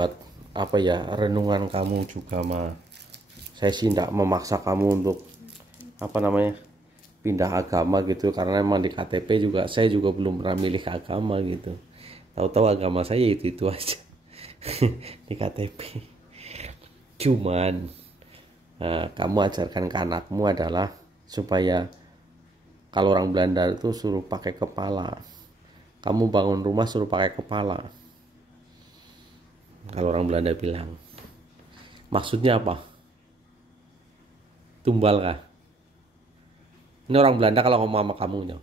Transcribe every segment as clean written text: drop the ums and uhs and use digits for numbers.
buat apa ya, renungan kamu juga mah. Saya sih tidak memaksa kamu untuk apa namanya, pindah agama gitu, karena emang di KTP juga saya juga belum pernah milih agama gitu. Tahu-tahu agama saya itu aja di KTP. Cuman kamu ajarkan ke anakmu adalah supaya kalau orang Belanda itu suruh pakai kepala. Kamu bangun rumah suruh pakai kepala. Kalau orang Belanda bilang. Maksudnya apa? Tumbal kah? Ini orang Belanda kalau ngomong sama kamu nyok,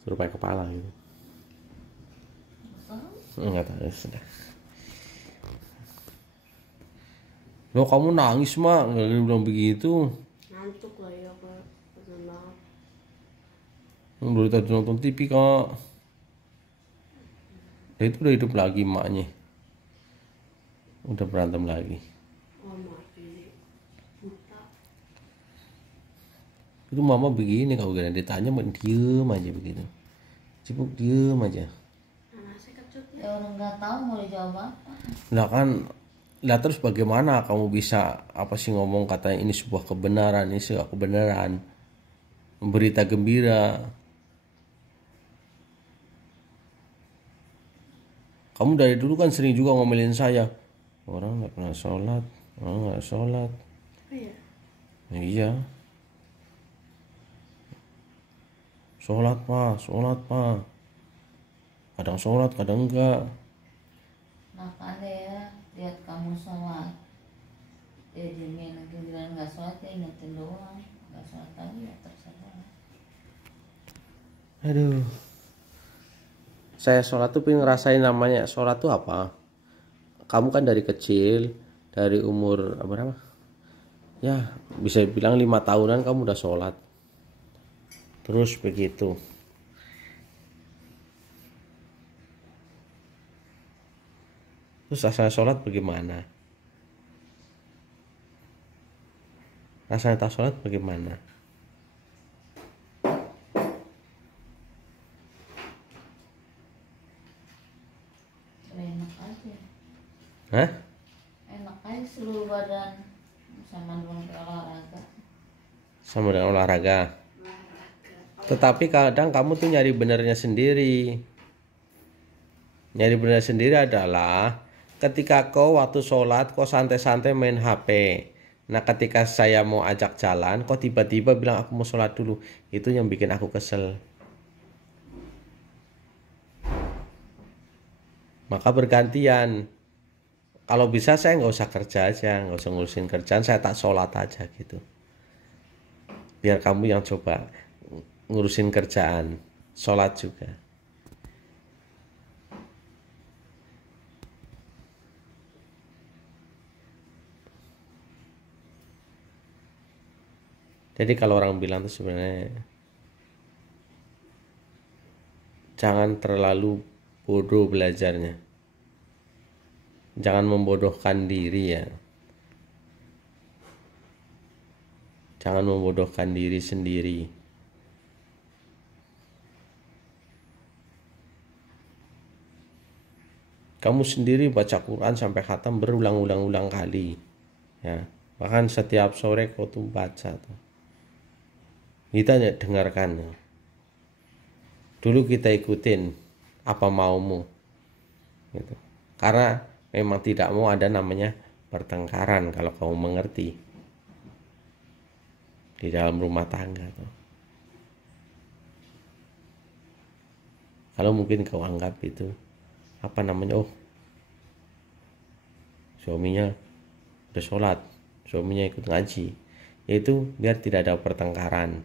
suruh pakai kepala gitu. Enggak tahu, sudah. Loh kamu nangis mah, nggak bilang begitu. Ngantuk lah ya kak, pesan banget. Dari tadi nonton TV kak. Dia itu udah hidup lagi emaknya. Udah berantem lagi. Oh mati, buta. Itu mama begini, kalau gak ditanya diem aja begitu. Cipuk diem aja. Anaknya kecut Ya orang nggak tahu mau dijawab apa. Nah kan, lah terus bagaimana kamu bisa apa sih ngomong katanya ini sebuah kebenaran, ini sebuah kebenaran, berita gembira. Kamu dari dulu kan sering juga ngomelin saya, orang nggak pernah sholat, orang nggak sholat. Oh iya? Iya, sholat pak, kadang sholat kadang enggak. Makanya ya lihat kamu sholat, ya diemin lagi bilang nggak sholat ya ingetin doang, nggak sholat lagi ya terserah. Aduh, saya sholat tuh pengen ngerasain namanya sholat tuh apa. Kamu kan dari kecil, dari umur berapa? Ya bisa bilang 5 tahunan kamu udah sholat. Terus begitu. Terus rasanya sholat bagaimana? Rasanya tak sholat bagaimana? Enak aja, Hah? enak aja seluruh badan sama doang ke olahraga. Sama dengan olahraga. Tetapi kadang kamu tuh nyari benernya sendiri. Nyari bener sendiri adalah ketika kau waktu sholat kau santai-santai main HP. Nah ketika saya mau ajak jalan kau tiba-tiba bilang aku mau sholat dulu. Itu yang bikin aku kesel. Maka bergantian. Kalau bisa saya nggak usah kerja aja, nggak usah ngurusin kerjaan, saya tak sholat aja gitu. Biar kamu yang coba ngurusin kerjaan, sholat juga. Jadi kalau orang bilang tuh sebenarnya jangan terlalu bodoh belajarnya. Jangan membodohkan diri ya. Jangan membodohkan diri sendiri. Kamu sendiri baca Quran sampai khatam berulang-ulang kali. Ya, bahkan setiap sore kau tuh baca tuh. Kita dengarkan. Dulu kita ikutin apa maumu. Gitu. Karena memang tidak mau ada namanya pertengkaran kalau kamu mengerti di dalam rumah tangga tuh. Kalau mungkin kau anggap itu apa namanya, oh suaminya udah sholat, suaminya ikut ngaji, yaitu biar tidak ada pertengkaran,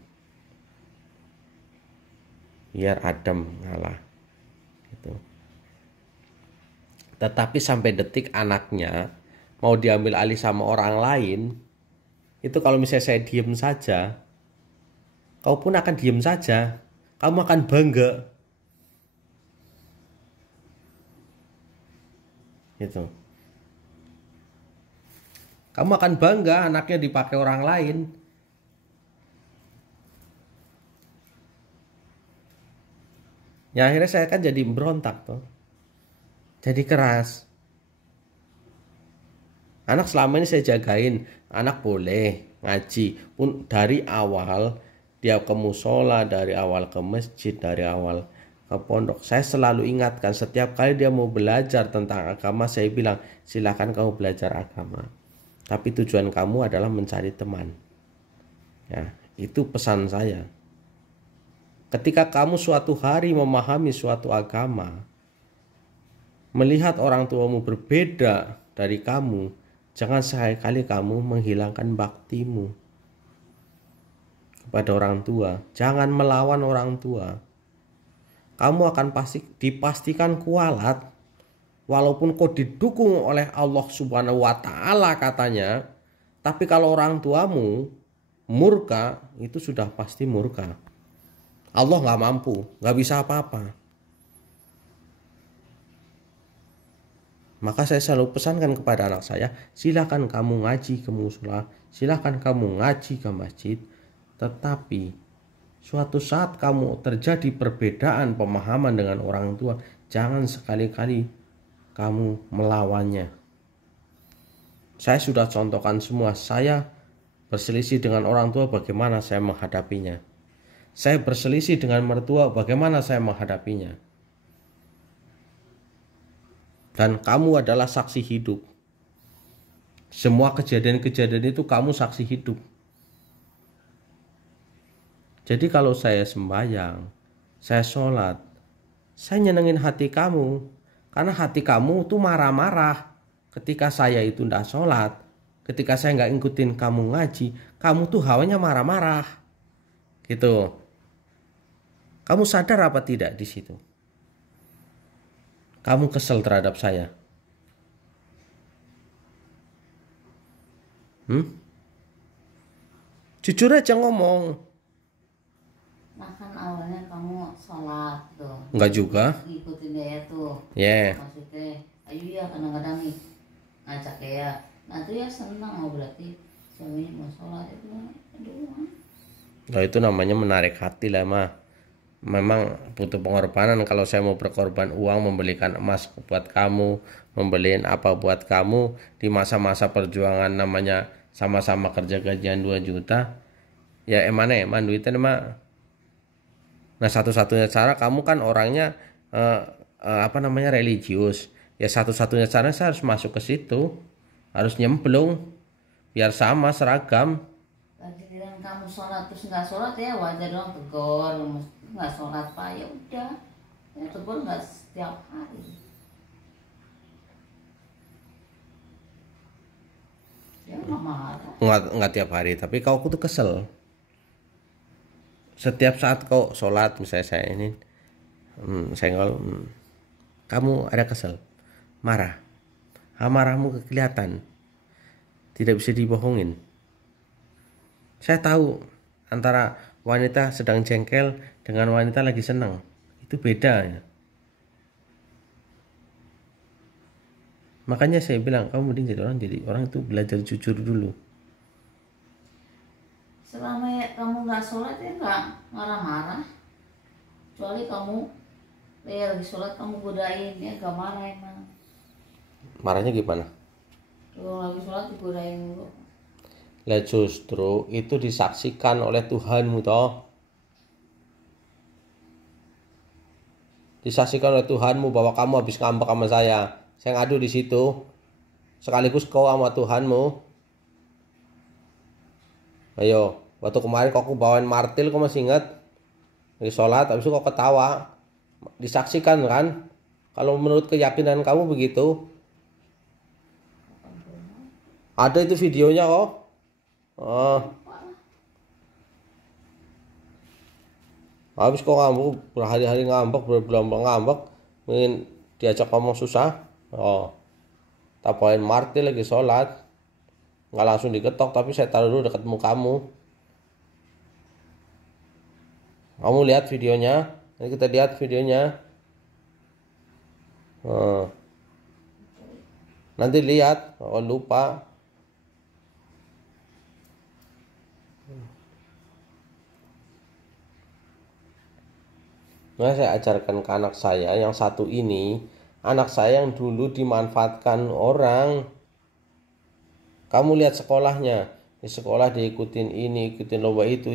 biar adem ngalah gitu. Tetapi sampai detik anaknya mau diambil alih sama orang lain, itu kalau misalnya saya diem saja, kau pun akan diem saja, kamu akan bangga gitu. Kamu akan bangga anaknya dipakai orang lain. Ya akhirnya saya kan jadi berontak tuh. jadi keras. Anak selama ini saya jagain, anak boleh ngaji pun dari awal dia ke musola, dari awal ke masjid, dari awal ke pondok. Saya selalu ingatkan setiap kali dia mau belajar tentang agama, saya bilang silakan kamu belajar agama. Tapi tujuan kamu adalah mencari teman. Ya, itu pesan saya. Ketika kamu suatu hari memahami suatu agama, melihat orang tuamu berbeda dari kamu, jangan sekali-kali kamu menghilangkan baktimu kepada orang tua. Jangan melawan orang tua. Kamu akan dipastikan kualat. Walaupun kau didukung oleh Allah Subhanahu wa Ta'ala katanya, tapi kalau orang tuamu murka, itu sudah pasti murka. Allah nggak mampu, nggak bisa apa-apa. Maka saya selalu pesankan kepada anak saya, silakan kamu ngaji ke musola, silakan kamu ngaji ke masjid, tetapi suatu saat kamu terjadi perbedaan pemahaman dengan orang tua, jangan sekali-kali kamu melawannya. Saya sudah contohkan semua, saya berselisih dengan orang tua, bagaimana saya menghadapinya. Saya berselisih dengan mertua, bagaimana saya menghadapinya. Dan kamu adalah saksi hidup. Semua kejadian-kejadian itu kamu saksi hidup. Jadi kalau saya sembahyang, saya sholat, saya nyenengin hati kamu. Karena hati kamu tuh marah-marah ketika saya itu tidak sholat. Ketika saya nggak ngikutin kamu ngaji, kamu tuh hawanya marah-marah. Gitu. Kamu sadar apa tidak di situ? Kamu kesel terhadap saya. Jujur aja ngomong. Makan awalnya kamu sholat tuh. Enggak juga. Ngikutin dia tuh. Yeah. Maksudnya, ayo ya kadang-kadang nih ngajak dia. Nah itu ya senang, berarti suaminya mau sholat itu. Aduh. Nah, itu namanya menarik hati lah mah. Memang butuh pengorbanan. Kalau saya mau berkorban uang, membelikan emas buat kamu, membeliin apa buat kamu di masa-masa perjuangan, namanya sama-sama kerja gajian 2 juta ya emane eman duitnya mah. Nah satu-satunya cara, kamu kan orangnya religius ya, satu-satunya cara saya harus masuk ke situ, harus nyemplung biar sama seragam. Lagi kamu sholat terus nggak sholat ya wajar dong, tegur. Nggak sholat pak, ya udah ya tegur, nggak setiap hari ya nggak marah. Nggak tiap hari, tapi kau aku tuh kesel setiap saat kau sholat. Misalnya saya ini senggol, kamu ada kesel, marah. Marahmu kelihatan, tidak bisa dibohongin. Saya tahu antara wanita sedang jengkel dengan wanita lagi senang, itu beda ya. Makanya saya bilang kamu mending jadi orang itu belajar jujur dulu. Selama ya kamu nggak sholat ya nggak marah-marah, kecuali kamu ya lagi sholat kamu godain ya gak marah emang. Marahnya gimana? Kalau lagi sholat digodain dulu. Lah justru itu disaksikan oleh Tuhanmu toh. Disaksikan oleh Tuhanmu bahwa kamu habis ngambek sama saya. Saya ngadu di situ. Sekaligus kau sama Tuhanmu. Ayo, waktu kemarin kok aku bawain martil, kau masih ingat? Lagi sholat, habis itu kau ketawa. Disaksikan kan? Kalau menurut keyakinan kamu begitu. Ada itu videonya kok. Habis kok ngambek, berhari-hari ngambek, berbulan-bulan ngambek, ingin diajak ngomong susah. Tapain martil lagi sholat, nggak langsung diketok, tapi saya taruh dulu dekat mukamu. Kamu lihat videonya, ini kita lihat videonya. Nanti lihat, kalau lupa. Nah, saya ajarkan ke anak saya yang satu ini, Anak saya yang dulu dimanfaatkan orang. Kamu lihat sekolahnya, di sekolah diikutin ini, ikutin lomba itu,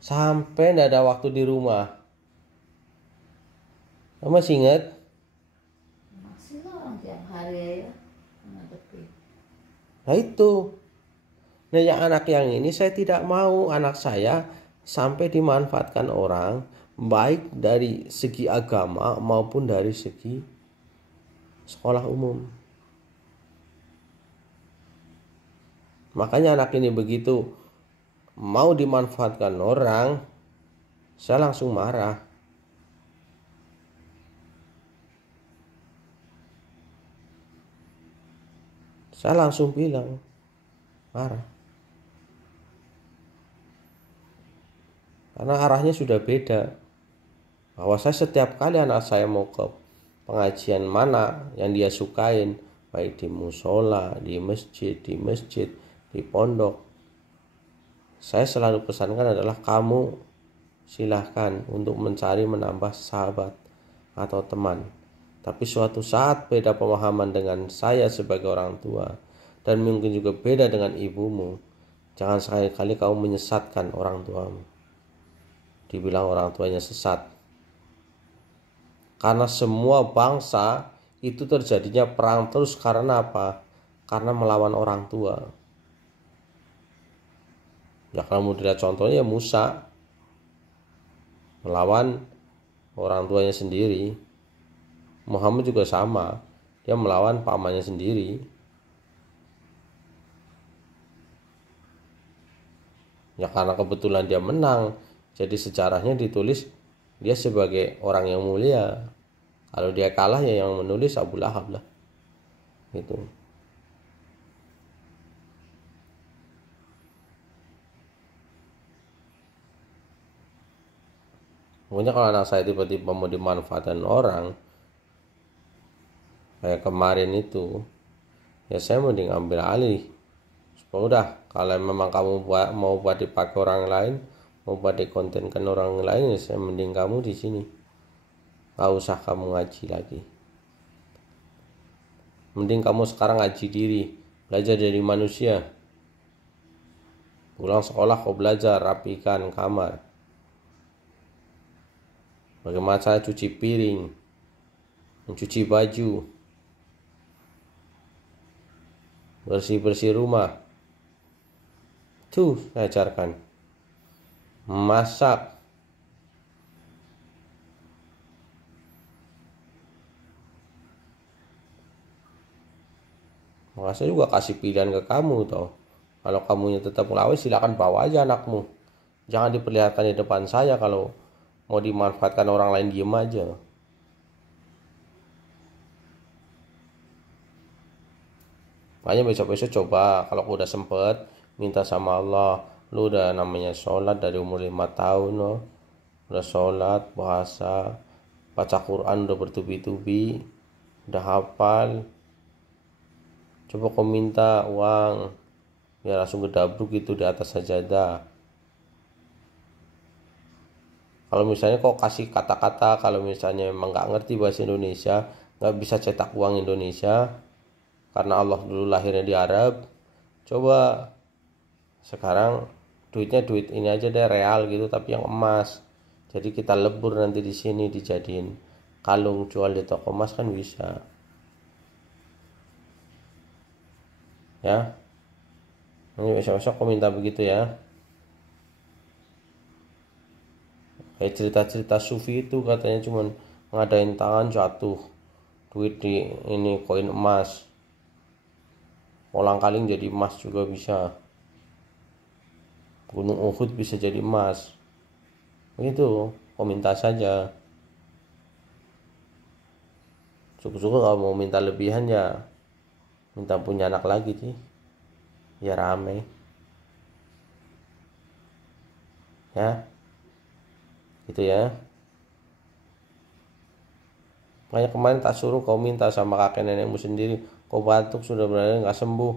sampai tidak ada waktu di rumah. Kamu masih ingat? Masih lah orang tiap hari ya menghadapi. Nah itu. Nah yang anak yang ini saya tidak mau anak saya sampai dimanfaatkan orang, baik dari segi agama maupun dari segi sekolah umum. Makanya anak ini begitu mau dimanfaatkan orang, saya langsung marah. Saya langsung bilang, marah. Karena arahnya sudah beda. Bahwa saya setiap kali anak saya mau ke pengajian mana yang dia sukain, baik di musola, di masjid, di pondok, saya selalu pesankan adalah kamu silahkan untuk mencari menambah sahabat atau teman. Tapi suatu saat beda pemahaman dengan saya sebagai orang tua, dan mungkin juga beda dengan ibumu. Jangan sekali-kali kamu menyesatkan orang tuamu. Dibilang orang tuanya sesat. Karena semua bangsa itu terjadinya perang terus karena apa? Karena melawan orang tua. Ya kalau mau dilihat contohnya ya Musa melawan orang tuanya sendiri. Muhammad juga sama, dia melawan pamannya sendiri. Ya karena kebetulan dia menang, jadi sejarahnya ditulis dia sebagai orang yang mulia. Kalau dia kalah ya yang menulis Abu Lahab lah. Gitu. Pokoknya kalau anak saya tiba-tiba mau dimanfaatkan orang, kayak kemarin itu, ya saya mending ambil alih. Udah, kalau memang kamu mau buat dipakai orang lain, mau buat dikontenkan orang lain, ya saya mending kamu di sini. Gak usah kamu ngaji lagi. Mending kamu sekarang ngaji diri, belajar dari manusia. Pulang sekolah kau belajar, rapikan kamar. Bagaimana cara cuci piring, mencuci baju, bersih-bersih rumah. Tuh saya ajarkan. Masak. Maka saya juga kasih pilihan ke kamu toh. Kalau kamunya tetap ngelawan, silakan bawa aja anakmu. Jangan diperlihatkan di depan saya. Kalau mau dimanfaatkan orang lain, diem aja. Makanya besok-besok coba, kalau udah sempet, minta sama Allah. Lu udah namanya sholat dari umur 5 tahun loh. Udah sholat, puasa, baca Quran udah bertubi-tubi, udah hafal. Coba kau minta uang, biar langsung gedabruk gitu di atas sajadah. Kalau misalnya kau kasih kata-kata, kalau misalnya memang nggak ngerti bahasa Indonesia, nggak bisa cetak uang Indonesia, karena Allah dulu lahirnya di Arab, coba sekarang duitnya duit ini aja deh real gitu, tapi yang emas. Jadi kita lebur nanti di sini dijadiin kalung, jual di toko emas kan bisa. Ya, ini besok-besok kau minta begitu ya. Kayak cerita-cerita sufi itu katanya cuman ngadain tangan jatuh duit di ini koin emas, kolang-kaling jadi emas juga bisa, gunung Uhud bisa jadi emas. Begitu, kau minta saja. Syukur-syukur kalau mau minta lebihan ya minta punya anak lagi sih, ya rame ya. Gitu ya. Makanya kemarin tak suruh kau minta sama kakek nenekmu sendiri, kau batuk sudah benar nggak sembuh,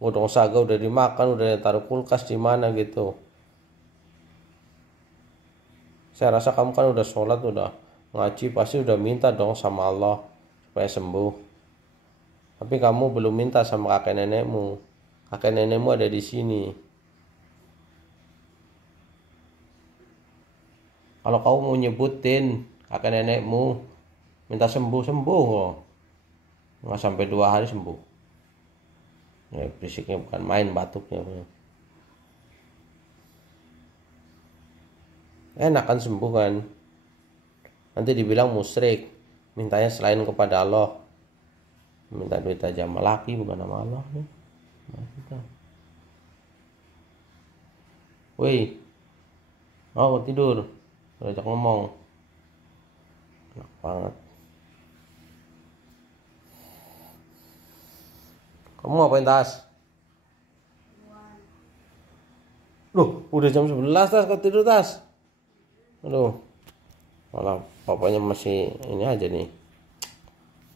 godong saga udah dimakan, udah taruh kulkas di mana gitu. Saya rasa kamu kan udah sholat, udah ngaji, pasti udah minta dong sama Allah supaya sembuh. Tapi kamu belum minta sama kakek nenekmu. Kakek nenekmu ada di sini. Kalau kamu mau nyebutin kakek nenekmu minta sembuh kok. Nggak sampai 2 hari sembuh. Ya, berisiknya bukan main batuknya. Enak kan sembuh kan. Nanti dibilang musyrik, mintanya selain kepada Allah. Minta duit aja sama laki bukan sama Allah nih. Woi, mau tidur, ajak ngomong. Enak banget. Kamu ngapain Tas? Loh, udah jam 11 Tas, kau tidur Tas? Aduh, malah papanya masih ini aja nih.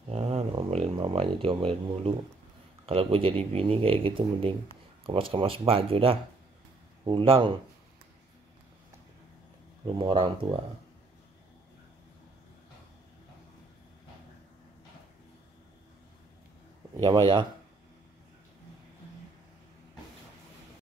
Ya, ngomelin mamanya, diomelin mulu. Kalau gue jadi bini kayak gitu mending kemas-kemas baju dah. Pulang rumah orang tua. Ya, Ma ya.